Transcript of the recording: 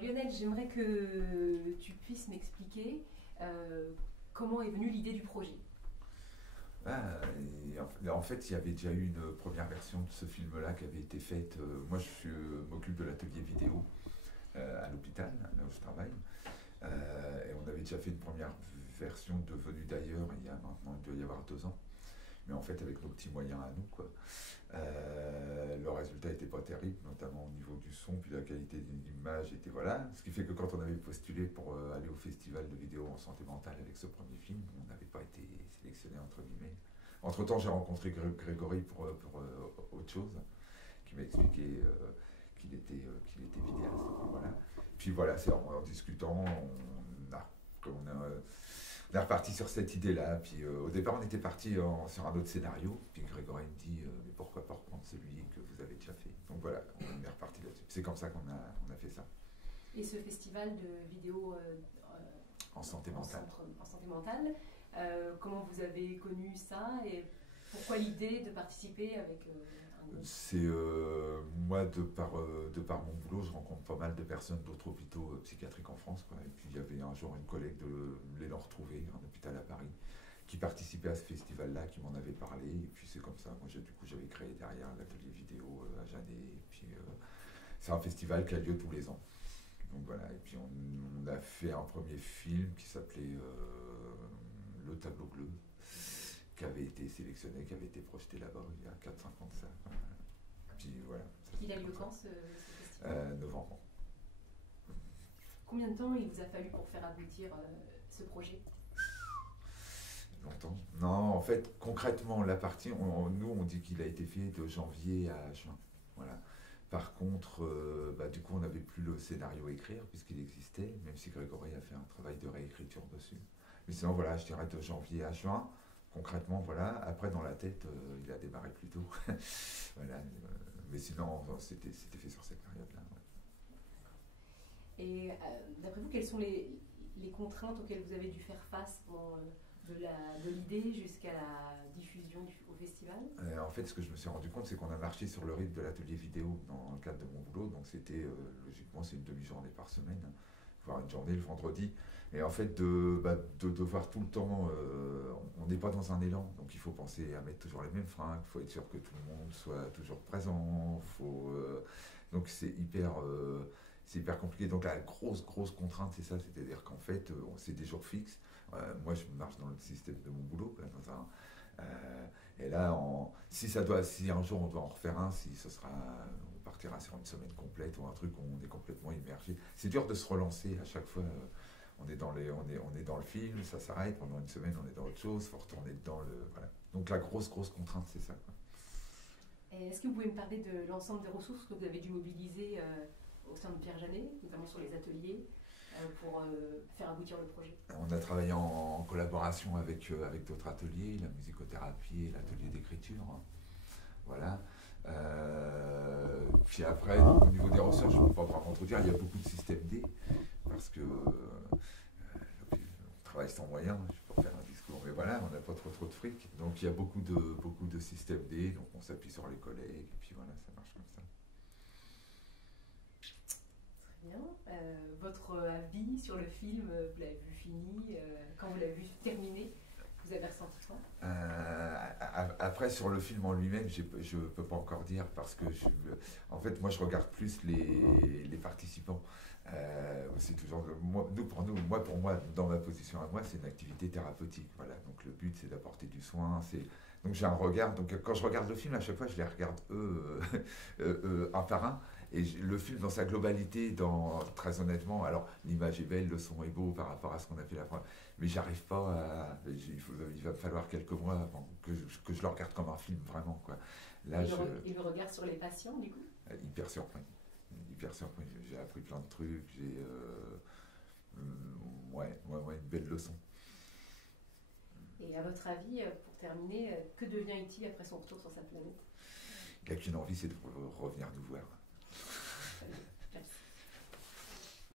Lionel, j'aimerais que tu puisses m'expliquer comment est venue l'idée du projet. En fait, il y avait déjà eu une première version de ce film-là qui avait été faite. Moi, m'occupe de l'atelier vidéo à l'hôpital, là où je travaille. Et on avait déjà fait une première version de Venu d'ailleurs, il y a maintenant, il doit y avoir 2 ans. Mais en fait, avec nos petits moyens à nous, quoi. Le résultat n'était pas terrible, notamment au niveau du son, puis la qualité de l'image était voilà. Ce qui fait que quand on avait postulé pour aller au festival de vidéo en santé mentale avec ce premier film, on n'avait pas été sélectionné entre guillemets. Entre-temps, j'ai rencontré Grégory pour autre chose, qui m'a expliqué qu'il était vidéaste. Voilà. Puis voilà, c'est en discutant, on est reparti sur cette idée-là. Puis au départ, on était parti sur un autre scénario. Puis Grégory me dit mais pourquoi pas reprendre celui que vous avez déjà fait. Donc voilà, on est reparti là-dessus. C'est comme ça qu'on a fait ça. Et ce festival de vidéo en santé mentale. En santé mentale, comment vous avez connu ça et pourquoi l'idée de participer avec un groupe? C'est moi, de par mon boulot, je rencontre pas mal de personnes d'autres hôpitaux psychiatriques en France, quoi. Et puis il y avait un jour une collègue de l'Élan Retrouvé, un hôpital à Paris, qui participait à ce festival-là, qui m'en avait parlé. Et puis c'est comme ça, moi du coup j'avais créé derrière l'atelier vidéo à Janet. Et puis c'est un festival qui a lieu tous les ans. Donc voilà, et puis on a fait un premier film qui s'appelait Le Tableau Bleu, qui avait été sélectionné, qui avait été projeté là-bas il y a 4-5 ans de ça. Puis voilà. Il a lieu quand ce festival? Novembre. Combien de temps il vous a fallu pour faire aboutir ce projet? Longtemps. Non, en fait, concrètement, la partie, nous, on dit qu'il a été fait de janvier à juin. Voilà. Par contre, du coup, on n'avait plus le scénario à écrire, puisqu'il existait, même si Grégory a fait un travail de réécriture dessus. Mais sinon, voilà, je dirais de janvier à juin. Concrètement, voilà. Après, dans la tête, il a démarré plus tôt. Voilà. Mais sinon, c'était fait sur cette période-là. Ouais. Et d'après vous, quelles sont les contraintes auxquelles vous avez dû faire face pendant de l'idée jusqu'à la diffusion au festival? En fait, ce que je me suis rendu compte, c'est qu'on a marché sur le rythme de l'atelier vidéo dans le cadre de mon boulot. Donc c'était, logiquement, c'est une demi-journée par semaine, voire une journée le vendredi. Et en fait, de devoir tout le temps, on n'est pas dans un élan, donc il faut penser à mettre toujours les mêmes fringues, il faut être sûr que tout le monde soit toujours présent, donc c'est hyper compliqué. Donc la grosse contrainte, c'est ça, c'est-à-dire qu'en fait, c'est des jours fixes. Moi, je marche dans le système de mon boulot, quoi, et là, si un jour on doit en refaire un, on partira sur une semaine complète ou un truc où on est complètement immergé. C'est dur de se relancer à chaque fois. On est dans le film, ça s'arrête, pendant une semaine on est dans autre chose, il faut retourner dedans. Voilà. Donc la grosse contrainte, c'est ça, quoi. Est-ce que vous pouvez me parler de l'ensemble des ressources que vous avez dû mobiliser au sein de Pierre Janet, notamment sur les ateliers, pour faire aboutir le projet? On a travaillé en collaboration avec d'autres ateliers, la musicothérapie et l'atelier d'écriture. Voilà. Puis après, au niveau des ressources, je ne peux pas vraiment trop dire, il y a beaucoup de systèmes D, parce que on travaille sans moyens, je ne vais pas faire un discours, mais voilà, on n'a pas trop de fric. Donc il y a beaucoup de systèmes D, donc on s'appuie sur les collègues, et puis voilà, ça marche comme ça. Très bien. Votre avis sur le film, vous l'avez vu fini, quand vous l'avez vu terminé, vous avez ressenti quoi? Après, sur le film en lui-même, je ne peux pas encore dire parce que en fait, moi, je regarde plus les participants. C'est toujours pour moi, dans ma position à moi, c'est une activité thérapeutique. Voilà. Donc le but, c'est d'apporter du soin. Donc j'ai un regard. Donc quand je regarde le film, à chaque fois, je les regarde eux un par un. Et le film dans sa globalité, très honnêtement, alors l'image est belle, le son est beau par rapport à ce qu'on a fait la première, mais j'arrive pas à. Il va me falloir quelques mois avant que je le regarde comme un film vraiment, quoi. Là, et le regard sur les patients, du coup? Hyper surpris. Hyper surpris. J'ai appris plein de trucs. Une belle leçon. Et à votre avis, pour terminer, que devient E.T. après son retour sur sa planète? Il n'a qu'une envie, c'est de revenir nous voir.